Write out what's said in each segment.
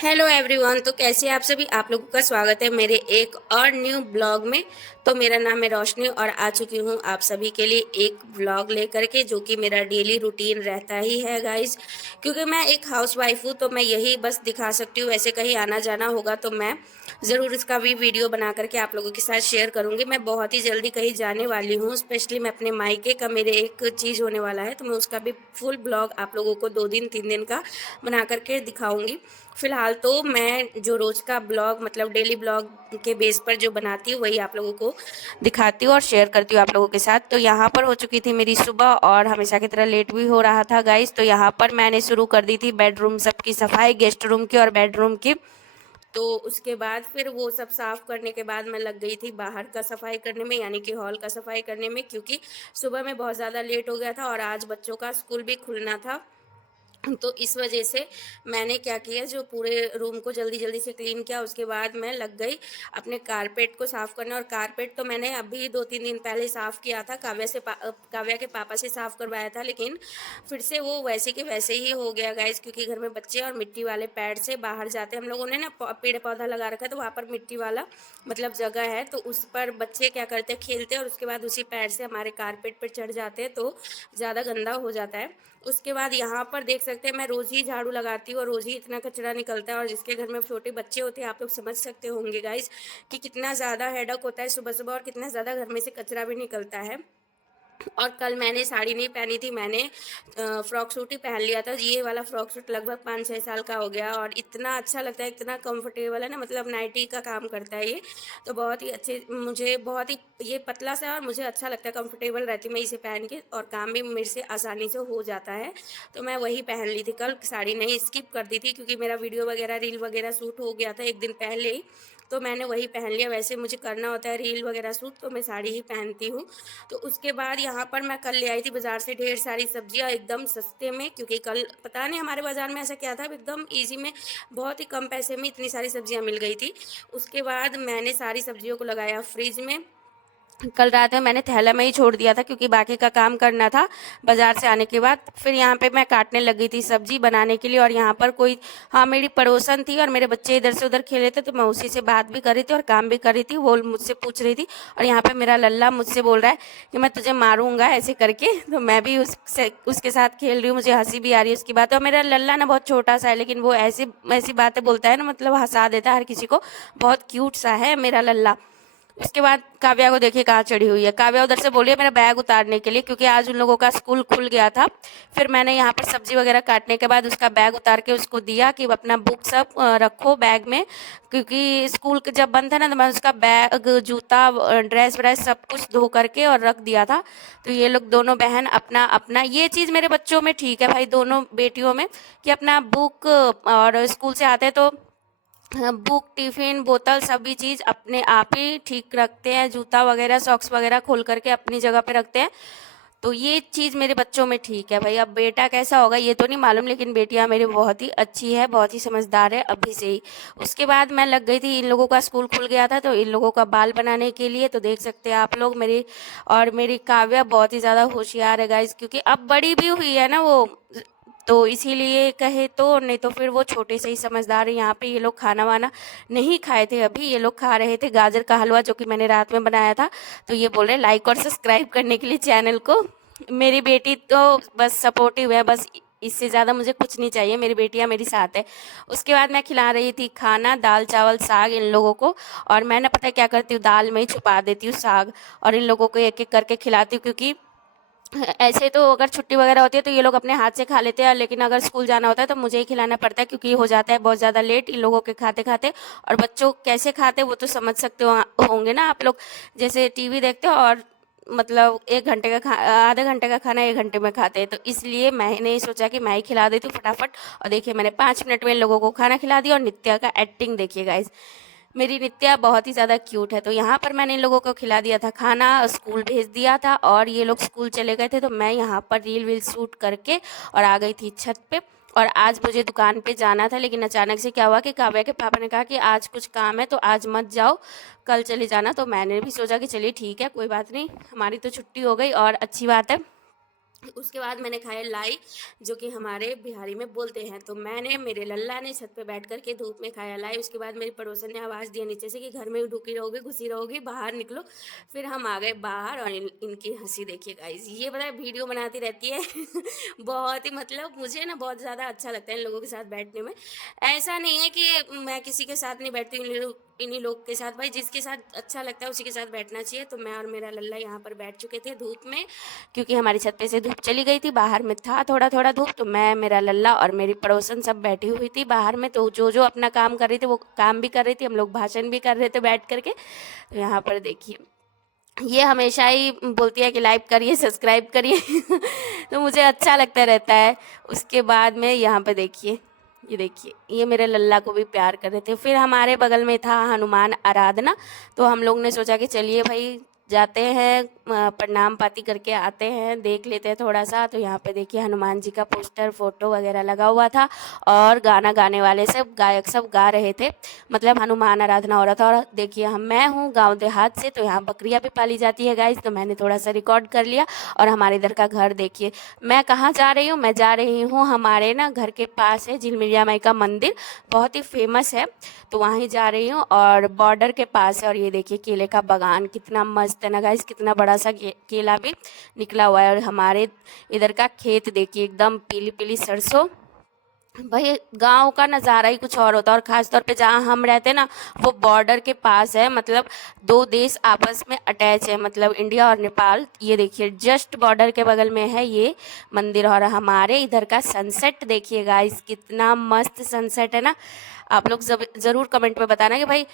Hello everyone. तो कैसे आप सभी, आप लोगों का स्वागत है मेरे एक और न्यू ब्लॉग में। तो मेरा नाम है रोशनी और आ चुकी हूँ आप सभी के लिए एक ब्लॉग लेकर के, जो कि मेरा डेली रूटीन रहता ही है गाइस। क्योंकि मैं एक हाउसवाइफ हूँ तो मैं यही बस दिखा सकती हूँ। ऐसे कहीं आना जाना होगा तो मैं ज़रूर इसका भी वीडियो बना करके आप लोगों के साथ शेयर करूँगी। मैं बहुत ही जल्दी कहीं जाने वाली हूँ, स्पेशली मैं अपने मायके का मेरे एक चीज़ होने वाला है, तो मैं उसका भी फुल ब्लॉग आप लोगों को 2 दिन 3 दिन का बना करके दिखाऊंगी। फिलहाल तो मैं जो रोज़ का ब्लॉग मतलब डेली ब्लॉग के बेस पर जो बनाती हूँ वही आप लोगों को दिखाती हूँ और शेयर करती हूँ आप लोगों के साथ। तो यहाँ पर हो चुकी थी मेरी सुबह और हमेशा की तरह लेट भी हो रहा था गाइस। तो यहाँ पर मैंने शुरू कर दी थी बेडरूम सबकी सफाई, गेस्ट रूम की और बेडरूम की। तो उसके बाद फिर वो सब साफ करने के बाद मैं लग गई थी बाहर का सफाई करने में, यानी कि हॉल का सफाई करने में, क्योंकि सुबह में बहुत ज़्यादा लेट हो गया था और आज बच्चों का स्कूल भी खुलना था। तो इस वजह से मैंने क्या किया, जो पूरे रूम को जल्दी जल्दी से क्लीन किया। उसके बाद मैं लग गई अपने कारपेट को साफ़ करने। और कारपेट तो मैंने अभी 2 3 दिन पहले साफ़ किया था, काव्या के पापा से साफ़ करवाया था, लेकिन फिर से वो वैसे के वैसे ही हो गया गाइस। क्योंकि घर में बच्चे और मिट्टी वाले पैड से बाहर जाते, हम लोगों ने ना पेड़ पौधा लगा रखा है, तो वहाँ पर मिट्टी वाला मतलब जगह है, तो उस पर बच्चे क्या करते हैं, खेलते हैं और उसके बाद उसी पैड से हमारे कारपेट पर चढ़ जाते हैं, तो ज़्यादा गंदा हो जाता है। उसके बाद यहाँ पर देख सकते हैं मैं रोज़ ही झाड़ू लगाती हूँ और रोज़ ही इतना कचरा निकलता है। और जिसके घर में छोटे बच्चे होते हैं, आप लोग समझ सकते होंगे गाइस कि कितना ज़्यादा हेडक होता है सुबह सुबह और कितना ज़्यादा घर में से कचरा भी निकलता है। और कल मैंने साड़ी नहीं पहनी थी, मैंने फ्रॉक सूट ही पहन लिया था। ये वाला फ्रॉक सूट लगभग 5 6 साल का हो गया और इतना अच्छा लगता है, इतना कंफर्टेबल है ना, मतलब नाइटी का काम करता है ये। तो बहुत ही अच्छे, मुझे बहुत ही ये पतला सा है और मुझे अच्छा लगता है, कंफर्टेबल रहती मैं इसे पहन के, और काम भी मेरे से आसानी से हो जाता है। तो मैं वही पहन ली थी कल, साड़ी नहीं स्किप कर दी थी क्योंकि मेरा वीडियो वगैरह रील वगैरह शूट हो गया था एक दिन पहले ही। तो मैंने वही पहन लिया। वैसे मुझे करना होता है रील वगैरह शूट तो मैं साड़ी ही पहनती हूँ। तो उसके बाद यहाँ पर मैं कल ले आई थी बाज़ार से ढेर सारी सब्जियाँ एकदम सस्ते में, क्योंकि कल पता नहीं हमारे बाज़ार में ऐसा क्या था, एकदम ईजी में बहुत ही कम पैसे में इतनी सारी सब्जियाँ मिल गई थी। उसके बाद मैंने सारी सब्जियों को लगाया फ्रिज में। कल रात में मैंने थैला में ही छोड़ दिया था क्योंकि बाकी का काम करना था बाजार से आने के बाद। फिर यहाँ पे मैं काटने लग गई थी सब्जी बनाने के लिए, और यहाँ पर कोई, हाँ, मेरी पड़ोसन थी और मेरे बच्चे इधर से उधर खेले थे, तो मैं उसी से बात भी कर रही थी और काम भी कर रही थी। वो मुझसे पूछ रही थी और यहाँ पे मेरा लल्ला मुझसे बोल रहा है कि मैं तुझे मारूंगा ऐसे करके। तो मैं भी उसके साथ खेल रही हूँ, मुझे हंसी भी आ रही है उसकी बात। और मेरा लल्ला ना बहुत छोटा सा है, लेकिन वो ऐसी ऐसी बातें बोलता है ना, मतलब हंसा देता है हर किसी को। बहुत क्यूट सा है मेरा लल्ला। उसके बाद काव्या को देखिए कहाँ चढ़ी हुई है। काव्या उधर से बोली है मेरा बैग उतारने के लिए, क्योंकि आज उन लोगों का स्कूल खुल गया था। फिर मैंने यहाँ पर सब्जी वगैरह काटने के बाद उसका बैग उतार के उसको दिया कि अपना बुक सब रखो बैग में, क्योंकि स्कूल जब बंद था ना, तो मैं उसका बैग, जूता, ड्रेस व्रेस सब कुछ धो करके और रख दिया था। तो ये लोग दोनों बहन अपना अपना, ये चीज़ मेरे बच्चों में ठीक है भाई, दोनों बेटियों में, कि अपना बुक और स्कूल से आते हैं तो बुक, टिफिन, बोतल सभी चीज़ अपने आप ही ठीक रखते हैं। जूता वगैरह, सॉक्स वगैरह खोल करके अपनी जगह पे रखते हैं। तो ये चीज़ मेरे बच्चों में ठीक है भाई। अब बेटा कैसा होगा ये तो नहीं मालूम, लेकिन बेटियां मेरी बहुत ही अच्छी है, बहुत ही समझदार है अभी से ही। उसके बाद मैं लग गई थी, इन लोगों का स्कूल खुल गया था तो इन लोगों का बाल बनाने के लिए। तो देख सकते हैं आप लोग, मेरी और मेरी काव्या बहुत ही ज़्यादा होशियार है गाइज, क्योंकि अब बड़ी भी हुई है ना वो, तो इसीलिए कहे तो, नहीं तो फिर वो छोटे से ही समझदार है। यहाँ पे ये लोग खाना वाना नहीं खाए थे, अभी ये लोग खा रहे थे गाजर का हलवा जो कि मैंने रात में बनाया था। तो ये बोल रहे लाइक और सब्सक्राइब करने के लिए चैनल को। मेरी बेटी तो बस सपोर्टिव है, बस इससे ज़्यादा मुझे कुछ नहीं चाहिए, मेरी बेटियाँ मेरी साथ है। उसके बाद मैं खिला रही थी खाना, दाल चावल साग इन लोगों को। और मैं ना पता है क्या करती हूँ, दाल में ही छुपा देती हूँ साग और इन लोगों को एक एक करके खिलाती हूँ। क्योंकि ऐसे तो अगर छुट्टी वगैरह होती है तो ये लोग अपने हाथ से खा लेते हैं, लेकिन अगर स्कूल जाना होता है तो मुझे ही खिलाना पड़ता है, क्योंकि हो जाता है बहुत ज़्यादा लेट इन लोगों के खाते खाते। और बच्चों कैसे खाते वो तो समझ सकते होंगे ना आप लोग, जैसे टीवी देखते हो और मतलब 1 घंटे का आधे घंटे का खाना 1 घंटे में खाते हैं। तो इसलिए मैंने सोचा कि मैं ही खिला देती हूँ फटाफट। और देखिए मैंने 5 मिनट में इन लोगों को खाना खिला दिया। और नित्या का एक्टिंग देखिए गाइज, मेरी नित्या बहुत ही ज़्यादा क्यूट है। तो यहाँ पर मैंने इन लोगों को खिला दिया था खाना, स्कूल भेज दिया था और ये लोग स्कूल चले गए थे। तो मैं यहाँ पर रील वील शूट करके और आ गई थी छत पे। और आज मुझे दुकान पे जाना था, लेकिन अचानक से क्या हुआ कि काव्या के पापा ने कहा कि आज कुछ काम है तो आज मत जाओ, कल चले जाना। तो मैंने भी सोचा कि चलिए ठीक है, कोई बात नहीं, हमारी तो छुट्टी हो गई और अच्छी बात है। उसके बाद मैंने खाया लाई, जो कि हमारे बिहारी में बोलते हैं। तो मैंने, मेरे लल्ला ने छत पे बैठ कर के धूप में खाया लाई। उसके बाद मेरी पड़ोसन ने आवाज़ दिया नीचे से कि घर में ढुकी रहोगी, घुसी रहोगी, बाहर निकलो। फिर हम आ गए बाहर और इनकी हंसी देखिए गाइस, ये पता है वीडियो बनाती रहती है। बहुत ही, मतलब मुझे ना बहुत ज़्यादा अच्छा लगता है इन लोगों के साथ बैठने में। ऐसा नहीं है कि मैं किसी के साथ नहीं बैठती हूँ, इन्हीं लोग के साथ, भाई जिसके साथ अच्छा लगता है उसी के साथ बैठना चाहिए। तो मैं और मेरा लल्ला यहाँ पर बैठ चुके थे धूप में, क्योंकि हमारी छत पे से धूप चली गई थी, बाहर में था थोड़ा थोड़ा धूप। तो मैं, मेरा लल्ला और मेरी पड़ोसन सब बैठी हुई थी बाहर में। तो जो जो अपना काम कर रही थी वो काम भी कर रही थी, हम लोग भाषण भी कर रहे थे बैठ करके। तो यहाँ पर देखिए, ये हमेशा ही बोलती है कि लाइक करिए, सब्सक्राइब करिए। तो मुझे अच्छा लगता रहता है। उसके बाद में यहाँ पे देखिए, ये देखिए, ये मेरे लल्ला को भी प्यार कर रहे थे। फिर हमारे बगल में था हनुमान आराधना, तो हम लोग ने सोचा कि चलिए भाई जाते हैं, प्रणाम पाती करके आते हैं, देख लेते हैं थोड़ा सा। तो यहाँ पे देखिए हनुमान जी का पोस्टर, फोटो वगैरह लगा हुआ था, और गाना गाने वाले सब गायक सब गा रहे थे, मतलब हनुमान आराधना हो रहा था। और देखिए, मैं हूँ गांव देहात से, तो यहाँ बकरियाँ भी पाली जाती है गाइस, तो मैंने थोड़ा सा रिकॉर्ड कर लिया। और हमारे इधर का घर देखिए, मैं कहाँ जा रही हूँ, मैं जा रही हूँ हमारे ना घर के पास है झिलमिलिया माई का मंदिर, बहुत ही फेमस है, तो वहीं जा रही हूँ, और बॉर्डर के पास है। और ये देखिए केले का बागान कितना मस्त है ना गाइस, कितना बड़ा सा केला भी निकला हुआ है। और हमारे इधर का खेत देखिए, एकदम पीली पीली सरसों। भाई गांव का नज़ारा ही कुछ और होता है। और ख़ास तौर पे जहाँ हम रहते हैं ना, वो बॉर्डर के पास है, मतलब दो देश आपस में अटैच है, मतलब इंडिया और नेपाल। ये देखिए जस्ट बॉर्डर के बगल में है ये मंदिर। और हमारे इधर का सनसेट देखिए गाइस, कितना मस्त सनसेट है ना। आप लोग ज़रूर कमेंट में बताना कि भाई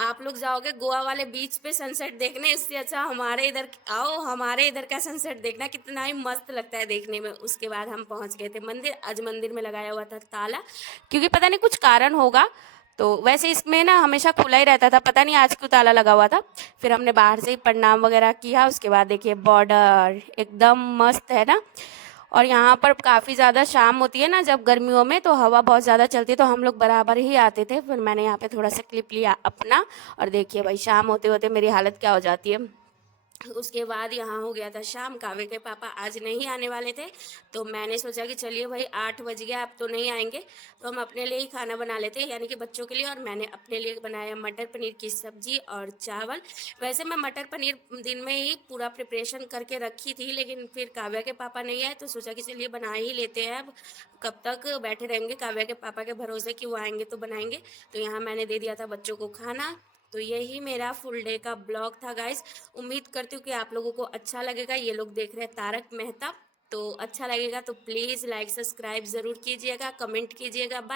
आप लोग जाओगे गोवा वाले बीच पे सनसेट देखने, इससे अच्छा हमारे इधर आओ, हमारे इधर का सनसेट देखना, कितना ही मस्त लगता है देखने में। उसके बाद हम पहुंच गए थे मंदिर। आज मंदिर में लगाया हुआ था ताला, क्योंकि पता नहीं कुछ कारण होगा, तो वैसे इसमें ना हमेशा खुला ही रहता था, पता नहीं आज क्यों ताला लगा हुआ था। फिर हमने बाहर से ही प्रणाम वगैरह किया। उसके बाद देखिए बॉर्डर एकदम मस्त है ना। और यहाँ पर काफ़ी ज़्यादा शाम होती है ना जब गर्मियों में, तो हवा बहुत ज़्यादा चलती है, तो हम लोग बराबर ही आते थे। फिर मैंने यहाँ पे थोड़ा सा क्लिप लिया अपना, और देखिए भाई शाम होते होते मेरी हालत क्या हो जाती है। उसके बाद यहाँ हो गया था शाम, काव्य के पापा आज नहीं आने वाले थे, तो मैंने सोचा कि चलिए भाई 8 बज गया, अब तो नहीं आएंगे, तो हम अपने लिए ही खाना बना लेते हैं, यानी कि बच्चों के लिए। और मैंने अपने लिए बनाया मटर पनीर की सब्जी और चावल। वैसे मैं मटर पनीर दिन में ही पूरा प्रिपरेशन करके रखी थी, लेकिन फिर काव्या के पापा नहीं आए, तो सोचा कि चलिए बना ही लेते हैं। अब कब तक बैठे रहेंगे काव्या के पापा के भरोसे कि वो आएंगे तो बनाएंगे। तो यहाँ मैंने दे दिया था बच्चों को खाना। तो यही मेरा फुल डे का ब्लॉग था गाइस। उम्मीद करती हूँ कि आप लोगों को अच्छा लगेगा। ये लोग देख रहे हैं तारक मेहता, तो अच्छा लगेगा तो प्लीज़ लाइक सब्सक्राइब ज़रूर कीजिएगा, कमेंट कीजिएगा। बाय।